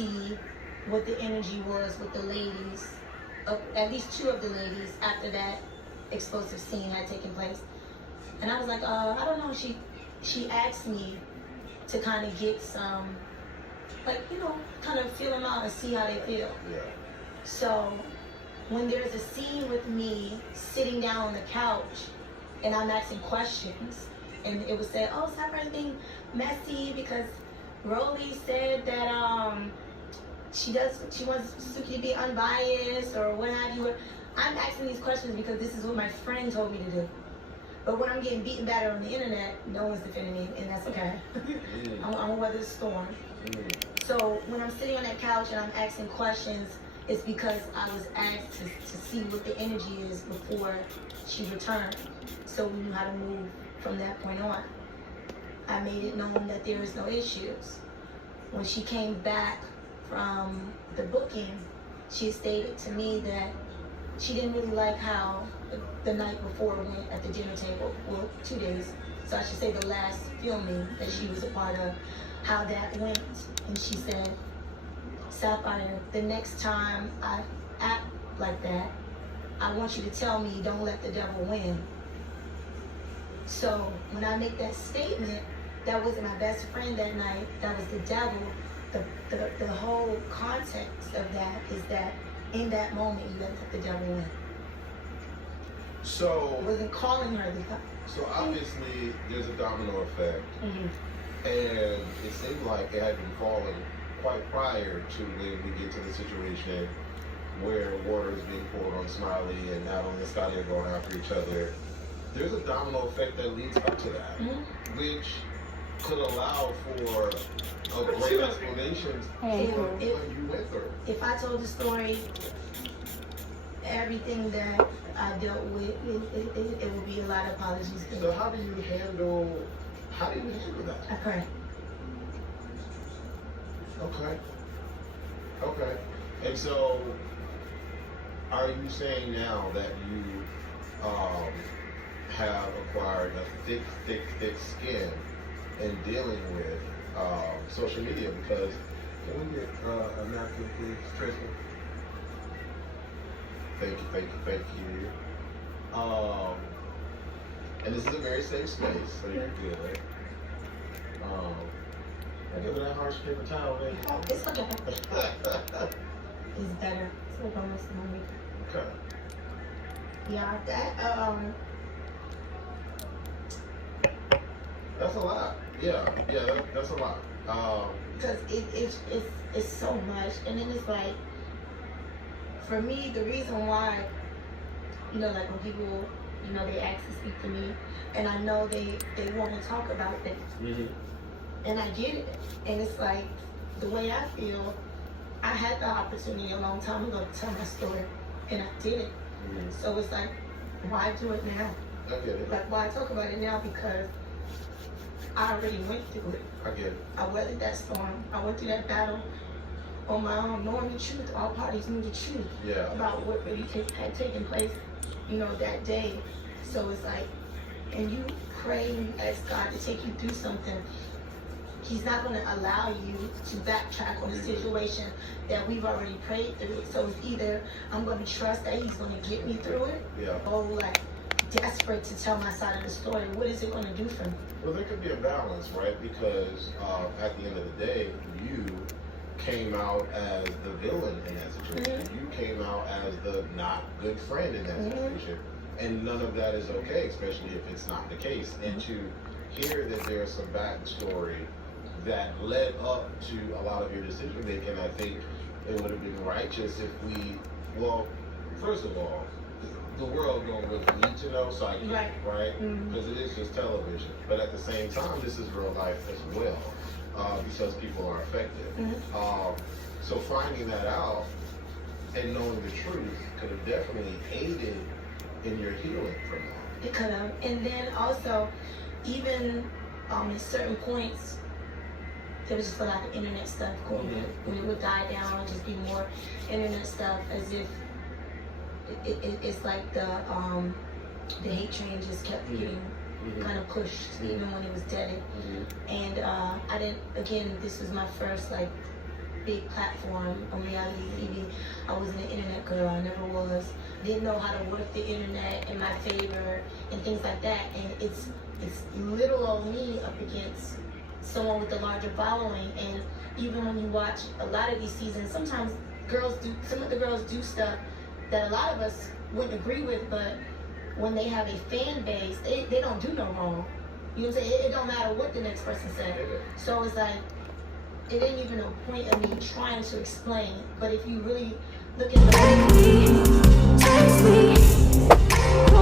see what the energy was with the ladies, at least two of the ladies, after that explosive scene had taken place. And I was like, I don't know. She asked me to kind of get some, like, kind of feel them out and see how they feel. Yeah. So when there's a scene with me sitting down on the couch and I'm asking questions, and it would say, oh, stop everything messy because Rolly said that she wants Suki to be unbiased or what have you. I'm asking these questions because this is what my friend told me to do. But when I'm getting beaten better on the internet, no one's defending me, and that's okay. I'm gonna weather the storm. So when I'm sitting on that couch and I'm asking questions, it's because I was asked to see what the energy is before she returned, so we knew how to move from that point on. I made it known that there is no issues. When she came back from the booking, she stated to me that she didn't really like how the night before went at the dinner table. Well, 2 days. So I should say the last filming that she was a part of, how that went. And she said, Sapphire, the next time I act like that, I want you to tell me don't let the devil win. So when I make that statement, that wasn't my best friend that night, that was the devil. The whole context of that is that in that moment you let the devil win. So I wasn't calling her the devil. So obviously there's a domino effect, and it seemed like it had been falling quite prior to when we get to the situation where water is being poured on Smiley and Natalie and Scotty are going after each other. There's a domino effect that leads up to that, which could allow for a great explanation for what you went through. If I told the story, everything that I dealt with, it would be a lot of apologies. So how do you handle that? I pray. Okay. And so, are you saying now that you have acquired a thick skin in dealing with social media? Because can we get a napkin, please, Tristan? Thank you. And this is a very safe space, so you're good. I give it that harsh paper towel, baby. Oh, it's okay. It's better. It's like almost hungry. Okay. Yeah, that's a lot. Yeah, that's a lot. Because it's so much, and then it's like, for me, the reason why, like when people, they ask to speak to me, and I know they want to talk about things, and I get it, and it's like, the way I feel, I had the opportunity a long time ago to tell my story, and I did it. So it's like, why do it now? I get it. Like, why talk about it now? Because I already went through it. I get it. I weathered that storm. I went through that battle on my own, knowing the truth. All parties knew the truth about what really had taken place, that day. So it's like, and you pray and ask God to take you through something, He's not going to allow you to backtrack on a situation that we've already prayed through. So it's either I'm going to trust that He's going to get me through it, or like desperate to tell my side of the story. What is it going to do for me? Well, there could be a balance, right? Because at the end of the day, you came out as the villain in that situation. You came out as the not good friend in that situation. And none of that is okay, especially if it's not the case. And to hear that there's some backstory that led up to a lot of your decision making, I think it would have been righteous if we, well, first of all, the world don't really need to know, so I get it, right? Because it is just television. But at the same time, this is real life as well, because people are affected. So finding that out and knowing the truth could have definitely aided in your healing from that. It could have. And then also, even at certain points, there was just a lot of internet stuff going on. When it would die down, just be more internet stuff, as if it's like the hate train just kept getting kind of pushed, even when it was dead. And I didn't, again, this was my first big platform on reality TV. I wasn't an internet girl. I never was. Didn't know how to work the internet in my favor and things like that. And it's little old me up against someone with a larger following. And even when you watch a lot of these seasons, sometimes some of the girls do stuff that a lot of us wouldn't agree with, but when they have a fan base, they don't do no wrong. You know what I'm saying? It don't matter what the next person said. So it's like, it ain't even a point of me trying to explain. But if you really look at the